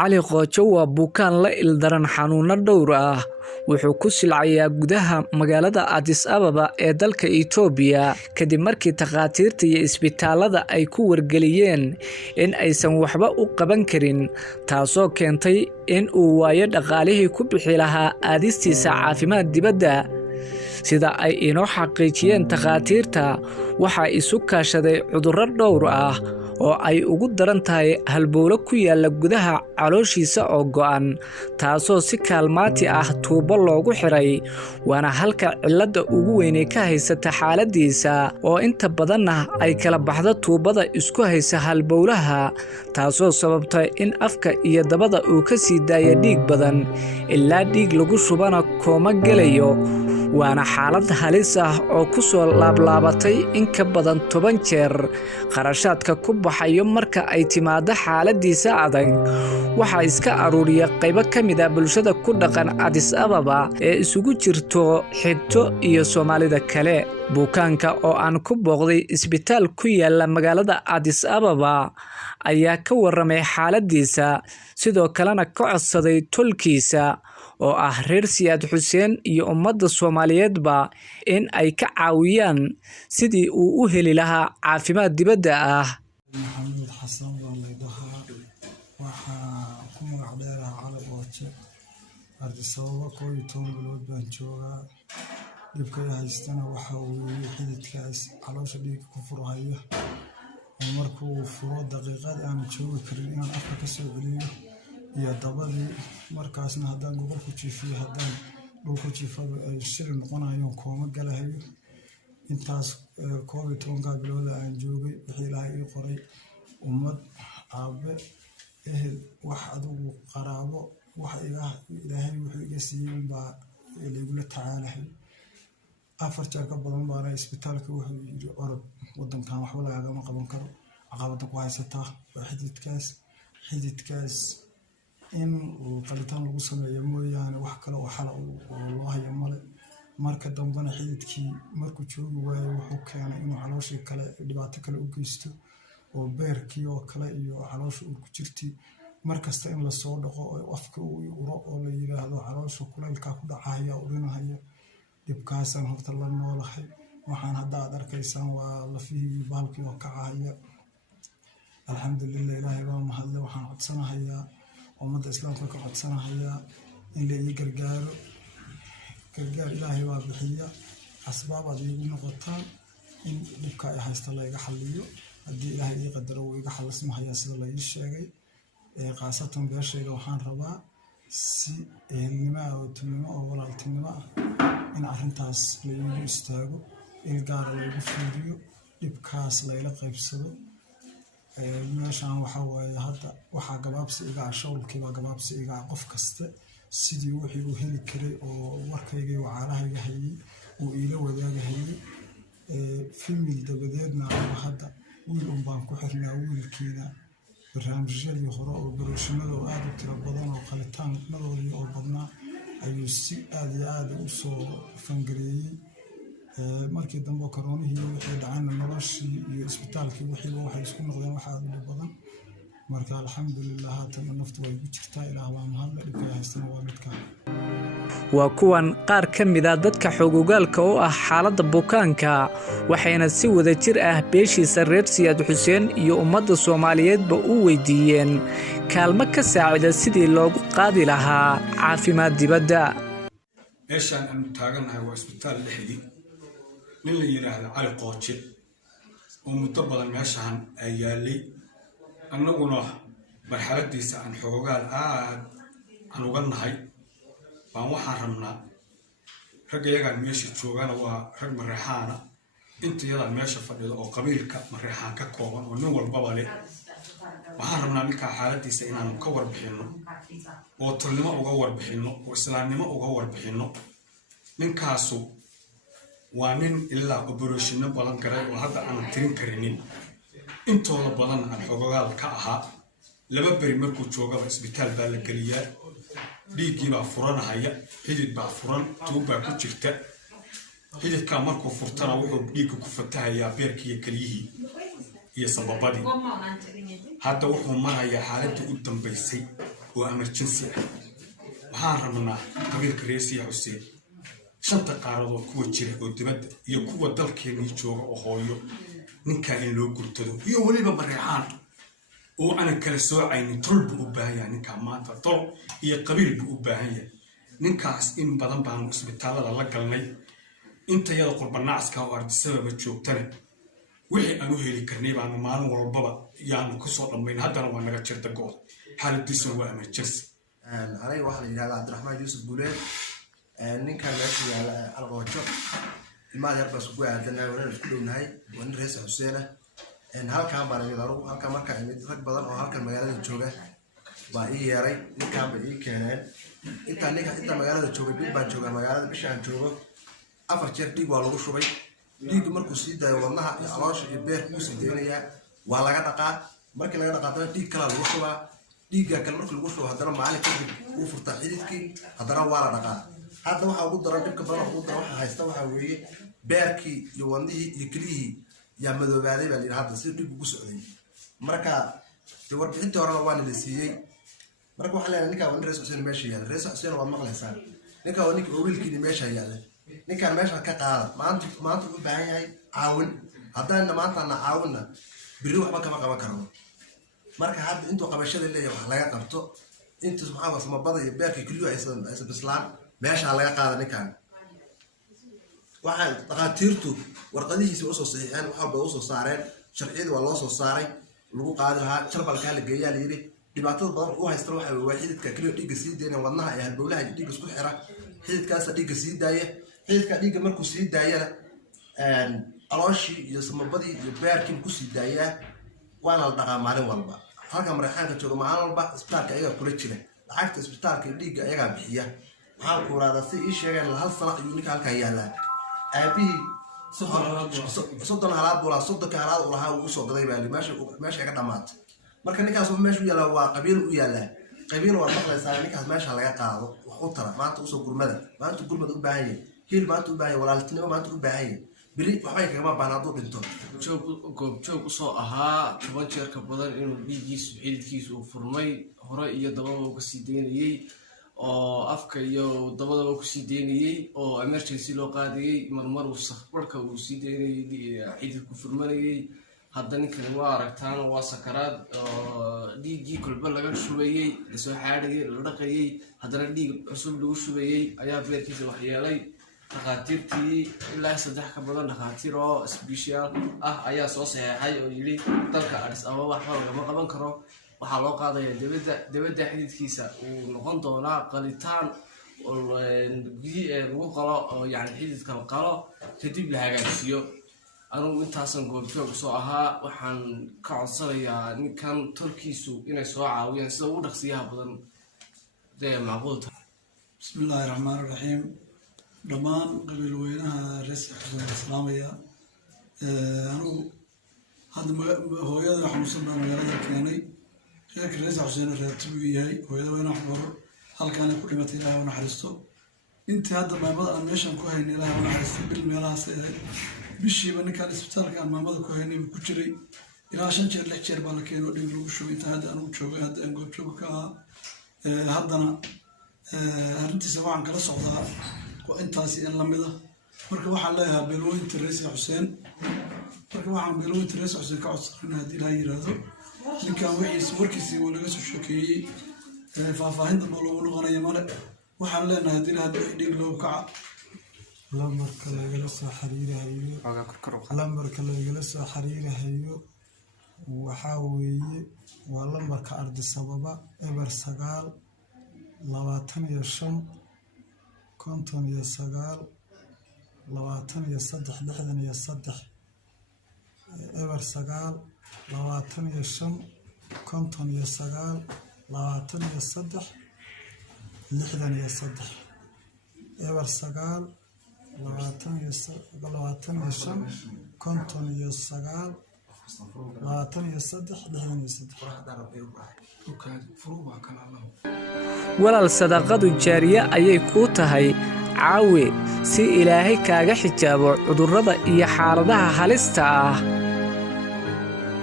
Cali Qoojo waa bukaan la ildaran xanuuno dhowr ah wuxuu ku silcayaa gudaha magaalada Addis Ababa ee dalka Itoobiya kadib markii takhaatiirta iyo isbitaalada ay ku wargeliyeen in aysan waxba u qaban karin taasoo keentay in uu waayo dhaqaalihii ku bixi lahaa aadistiisa caafimaad dibadda sida ay inoo xaqiijiyeen takhaatiirta waxa isu kaashaday cudurro dhowr ah oo ay ugu daran tahay halbowlo ku yaala gudaha calooshiisa oo go'an taasoo si kaalmaati ah tuubo loogu xiray waana halka cilada ugu weyn ka haysata xaaladiisa oo inta badanna ay kala baxdo tuubada isku haysa halbowlaha taasoo sababtay in afka iyo dabada uu ka sii daayo dhiig badan ilaa dhiig lagu shubana kooma gelayo waana xaalad halis ah oo ku soo laablaabatay in ka badan 10 jeer qarashaadka ku baxayo marka ay timaado xaaladiisa adag waxa iska aruuriya qaybo kamid ah bulshada ku dhaqan Addis Ababa ee isugu jirto xigto iyo Soomaalida kale bukaanka oo aan ku booqday isbitaal ku yaala magaalada Addis Ababa ayaa ka waramay xaaladiisa sidoo kalena ka codsaday tolkiisa oo ah reer Siyaad Xuseen iyo ummadda Soomaaliyeedba in ay ka caawiyaan sidii uu u heli lahaa caafimaad dibadda ah Maxamed Xasan Waalidha waxa ku magac dheeraha Cali Qoojo Addis Ababa 12 bilood baan joogaa dibka haystana waxa uu xididkaas caloosha dhiig ku furaya markuu furo daqiiqad aan joogi karin inaan afka ka soo celiyo iyo dabadii markaasna haddaan gobol ku jiifiyo haddaan dhulku jiifado ay shil noqonayaan kooma galahayo intaas 12 bilood aan joogay wixii Ilaahay ii qoray ummad aabe ehel wax adigu qaraabo wax Ilaahay wuxuu iga siiyay baa iligula tacaalahay afar jeer ka badan baan isbitaalka wuxuu yiri orod wadankan waxba lagama qaban karo caqabada ku haysata xididkaas in qalitaan lagu sameeyo mooyaane wax kale oo xal loo hayo male marka dambana xididkii markuu joogi waayo wuxuu keenay inuu calooshii kale dhibaato kale u geysto oo beerkii oo kale iyo caloosha uu ku jirtay markasta in la soo dhaqo oo afka uu uro oo la yiraahdo caloosha kuleylka ku dhacaya urinaya dibkaasan horta la noolahay waxaan hadda arkaysaan waa lafihii baalkii oo kacaya alxamdulillah Ilaahay waa mahad waxaan codsanayaa ummadda islaamka ka codsanayaa in la ii gargaaro Ilaahay waa bixiya asbaab ay igu noqotaan in dhibka ay haysto la iga xalliyo haddii Ilaahay ii qadaro uu iga xallismayaa sida la ii sheegay qaasatan beeshayda waxaan rabaa si ehelnimo oo tunnimo oo walaaltinimo ah in arrintaas la igu istaago il gaar ah lagu fiiriyo dhibkaas la ila qaybsado meeshaan waxa waaye hadda waxa gabaabsi iga shawlkiiba gabaabsi iga qof kasta sidii wixii uu heli karay oo warkayga iyo wacaalahayga hayay uu ila wadaagayay filmi dabadeedna hadda wiil baan ku xirnaa wiilkiina barnaamijyadii hore oo barnaamijyada aad u tiro badan oo qalitaanadooda oo badnaa ayuu si aad u soo fangareeyay markii dambe koronihii wixii dhacayna noloshii iyo isbitaalkii wixii waxay isku noqdeen waxa aad u badan marka alxamdulillah tan naftu way ku jirtaa Ilaahay waa mahad dhibka haystana waa midka waa kuwan qaar ka mid ah dadka xogogaalka oo ah xaaladda bukaanka waxayna si wada jir ah beeshiisa reer Siyaad Xuseen iyo ummadda Soomaaliyeedba u weydiiyeen kaalmo ka saacida sidii loogu qaadi lahaa caafimaad dibadda meeshaan aan taaganahay waa isbitaal dhexdii nin la yiraahdo Cali Qoojo oo muddo badan meeshaan ay yaalay annaguna marxaladiisa aan xogogaal aan uga nahay baan waxaan rabnaa ragayga meesha joogana waa rag Mareexaana intayada meesha fadhido oo qabiilka Mareexaan ka kooban oo nin walba leh waxaan rabnaa ninka xaaladiisa inaan ka warbixino oo tolnimo uga warbixino oo islaamnimo uga warbixino ninkaasu waa nin ilaa operation balan garay oo hadda aan tirin karinin intooda badan aan xogogaal ka ahaa laba bari markuu joogaba isbitaal baa la galiyaa dhiigii baa furanaya xidid baa furan tuub baa ku jirta xididka markuu furtana wuxuu dhiigga ku fatahayaa beerkii kaliyihii iyo sababadii hadda wuxuu marayaa xaaladii u dambeysay oo emergency ah waxaan rabnaa qabiilka reesiya xuseen shanta qaaradood kuwa jira oo dibadda iyo kuwa dalkeenii jooga oo hooyo ninkaa in loo gurtado iyo weliba mareexaan oo aanan kala soocaynin tol buu u baahan yahay ninkaa maanta tol iyo qabiil buu u baahan yahay ninkaas in badan baanu isbitaalada la galnay inta yada qurbanacska oo Ardisababa joogtana wixii aan u heli karnay baanu maalin walbaba yaanu ku soo dhammayn haddana waa naga jirta good xaaladiisuna waa emergency aniga waxaa la yidhahdaa Cabdiraxmaan Yuusuf Buuleen ninkan meesha yaala alqoojo ilmaha yar baa isku aadanay waana isku dhownahay waa nin rees Xuseen halkaan baan imid anigu halkaan markaa imid rag badan oo halkan magaalada jooga baa ii yeeray ninkaan bay ii keeneen inta magaalada jooga bil baan joogaa magaalada bishaan joogo 4 jeer dhiig waa lagu shubay dhiigga markuu sii daayo wadnaha iyo caloosha iyo beerka uu sii deynayaa waa laga dhaqaa markii laga dhaqaatana dhiig kale lagu shubaa dhiigga kale markii lagu shubo haddana maalin kadib uu furtaa xididkii haddana waa la dhaqaa hadda waxaa ugu daran dhibka badan ugu daran waxa haysta waxaa weeye beerkii iyo wadnihii iyo keliyihii yaa madoobaaday baa layidhi hadda si dhiig ugu socday marka dee warbixintii horena waa nala siiyey marka waxaa leeyahay ninkaa waa nin rees Xuseen meesha yaalla rees Xuseen waad maqlaysaa ninkaa waa ninka wiilkiini meesha yaalla ninkaan meesha ka qaada maanta wuxuu u baahan yahay caawin haddana maantana caawinna biri waxba kama qaban karno marka hadda intuu qabashada leeyahay wax laga qabto inta subxaan Allah samabada iyo beerka kaliya aysan bislaan meesha laga qaada ninkaan waxa dhaqaatiirtu warqadihiisa u soo saxiixeen waxa bay u soo saareen sharciyada waa loo soo saaray lagu qaadi lahaa jarbalka la geeyaa la yiri dhibaatada badan u haysta waxa way xididka kaliya dhiigga sii deynaa wadnaha iyo halbowlaha dhiigga isku xira xididkaas dhiigga sii daaya xididka dhiigga markuu sii daayana alooshii iyo samabadii iyo beerkii ku sii daayaa waana la dhaqaa maalin walba halka mareexaanka jooga maalin walba isbitaalka ayaga kula jira lacagta isbitaalka dhiigga ayaga bixiya waxaan ku raada si ii sheegeen hal sano ayuu ninka halka yaalaa aabii soddon halaad bula soddon halaad uu lahaa uu soo gaday baa meesha ka dhamaatay marka ninkaas meesha u yaala waa qabiil u yaala qabiil waa maqlaysaa ninkaas meesha laga qaado wax u tara maanta u soo gurmada maanta gurmada u baahan yahay hil maanta u baahan yahay walaaltinimo maanta u baahan yahay biri waxbay kagama baahna hadduu dhinto goobjoog usoo ahaa 10 jeer ka badan inuu dhiiggiisu xididkiisu uu furmay hore iyo dabada uu kasii deynayay oo afka iyo dabada uu kasii deynayay oo emergency loo qaadayay marmar uu safarka uu sii deynayay xididku furmanayay hadda ninkan waa aragtaan waa sakaraad dhiiggii kulba laga shubayay lasoo xaadhayay la dhaqayay haddana dhiig cusub lagu shubayay ayaa beerkiisa wax yeelay dhaqaatiirtii ilaa 3 ka badan dhaqaatiir oo special ah ayaa soo saxeexay oo yiri dalka Addis Ababa waxba lagama qaban karo waxaa loo qaadayaa dibadda xididkiisa uu noqon doonaa qalitaan oo lagu qalo oo yani xididka la qalo kadib la hagaajiyo anigu intaasan goobjoog soo ahaa waxaan ka codsanayaa ninkan tolkiisu inay soo caawiyaan sida ugu dhaqsiyaha badan dee macquulta bismillaahi raxmaani raxiim dhammaan qabiilweynaha rees Xuseen islaamaya anigu hadda hooyada xanuunsan baa magaalada keenay reerka rees Xuseen reertu yahay hooyada wayna xubaro halkaan ku dhimatay Ilaahay u naxariisto intii hadda maamada aan meeshan ku haynay Ilaahay u naxariisto bil meelahaas ay bishiiba ninkaan isbitaalka aan maamada ku haynay ku jiray ilaa 5 jeer 6 jeer baa la keenay dhiig lagu shubay inta hadda anigu joogay hadda aan goobjoog ka haddana arrintiisa waxaan kala socdaa intaasi in lamida marka waxaan leeyahay beelweynta rees Xuseen marka waxaan beelweynta rees Xuseen ka codsanaa hadii la yiraahdo ninkan warkiisii uu laga soo sheekeeyay faahfaahinta loogu noqonayo male waxaan leenahay hadii la hadii dhiig loo kaca lambarka lagala soo xiriirayo waxaa weeye waa lambarka Addis Ababa eber 9 25 59 23 eber 9 25 59 23 63 eber 9 25 59 walaal sadaqadu jaariye ayay kuu tahay caawi si ilaahay kaaga xijaabo cudurrada iyo xaaladaha halista ah